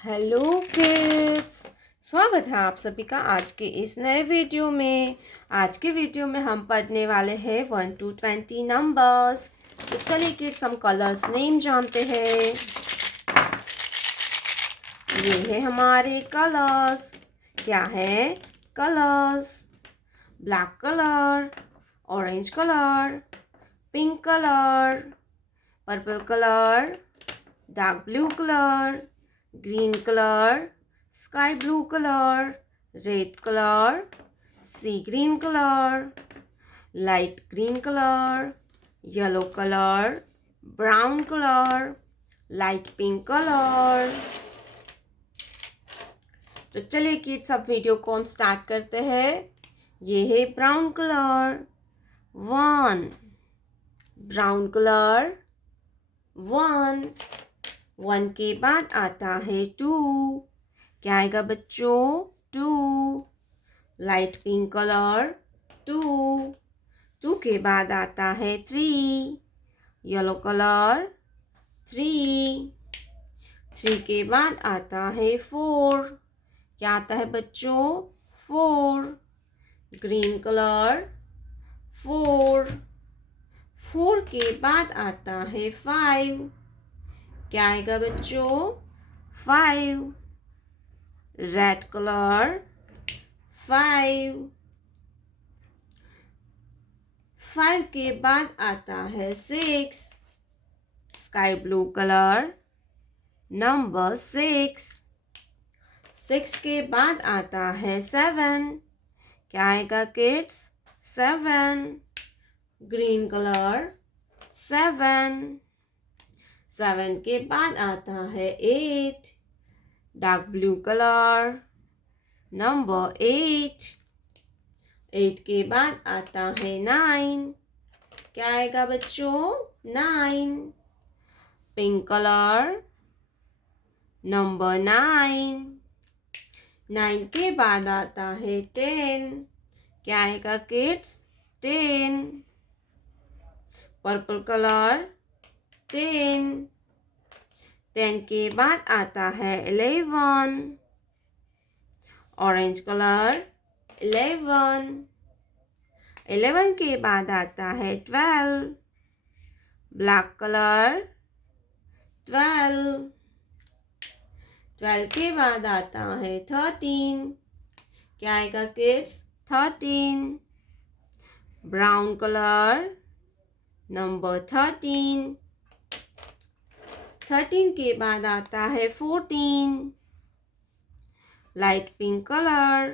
Hello kids, स्वागत है आप सभी का आज के इस नए वीडियो में। आज के वीडियो में हम पढ़ने वाले हैं 1 to 20 नंबर्स। तो चलिए किड्स, हम कलर्स नेम जानते हैं। ये है हमारे कलर्स। क्या है? Colours. Black colour, orange colour, pink colour, purple colour, dark blue colour, green color, sky blue color, red color, sea green color, light green color, yellow color, brown color, light pink color। तो चलिए kids, अब video को हम start करते हैं। ये है brown colour. 1 brown colour. 1 1 के बाद आता है 2। क्या आएगा बच्चों? 2 लाइट पिंक कलर। 2 2 के बाद आता है 3 येलो कलर। 3 3 के बाद आता है 4। क्या आता है बच्चों? 4 ग्रीन कलर। 4 4 के बाद आता है 5। क्या आएगा बच्चों? 5 रेड कलर। 5 5 के बाद आता है 6 स्काई ब्लू कलर। नंबर 6 6 के बाद आता है 7। क्या आएगा किड्स? 7 green colour. 7 7 के बाद आता है 8 डार्क ब्लू कलर। नंबर 8 8 के बाद आता है 9। क्या आएगा बच्चों? 9 पिंक कलर। नंबर 9 9 के बाद आता है 10। क्या आएगा किड्स? 10 purple colour. 10 10 के बाद आता है 11 ऑरेंज कलर। 11 11 के बाद आता है 12 ब्लैक कलर। 12 12 के बाद आता है 13। क्या आएगा किड्स? 13 brown colour. नंबर 13 13 के बाद आता है 14 लाइट पिंक कलर।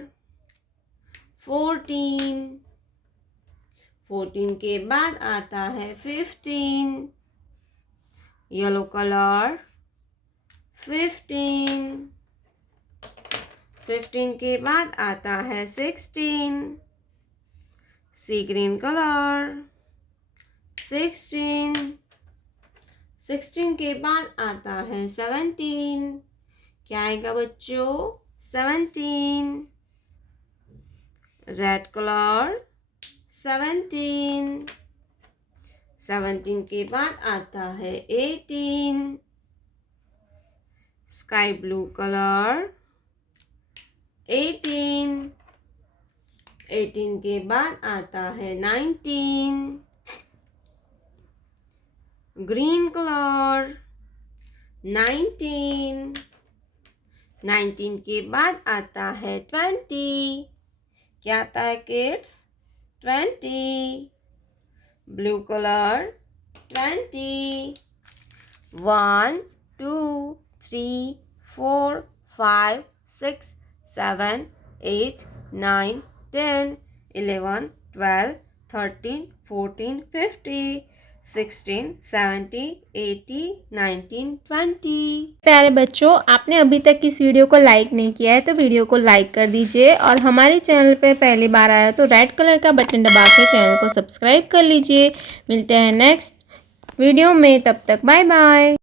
14 14 के बाद आता है 15 येलो कलर। 15 15 के बाद आता है 16 सी ग्रीन कलर। 16 16 के बाद आता है 17। क्या आएगा बच्चों? 17 रेड कलर। 17 17 के बाद आता है 18 स्काई ब्लू कलर। 18 18 के बाद आता है 19 ग्रीन कलर। 19 19 के बाद आता है 20। क्या आता है किड्स? 20 blue colour. 20 1 2 3 4 5 6 7 8 9 10 11 12 13 14 15 16 17 18 19 20। प्यारे बच्चों, आपने अभी तक इस वीडियो को लाइक नहीं किया है तो वीडियो को लाइक कर दीजिए और हमारे चैनल पे पहली बार आया तो रेड कलर का बटन दबा के चैनल को सब्सक्राइब कर लीजिए। मिलते हैं नेक्स्ट वीडियो में, तब तक बाय बाय।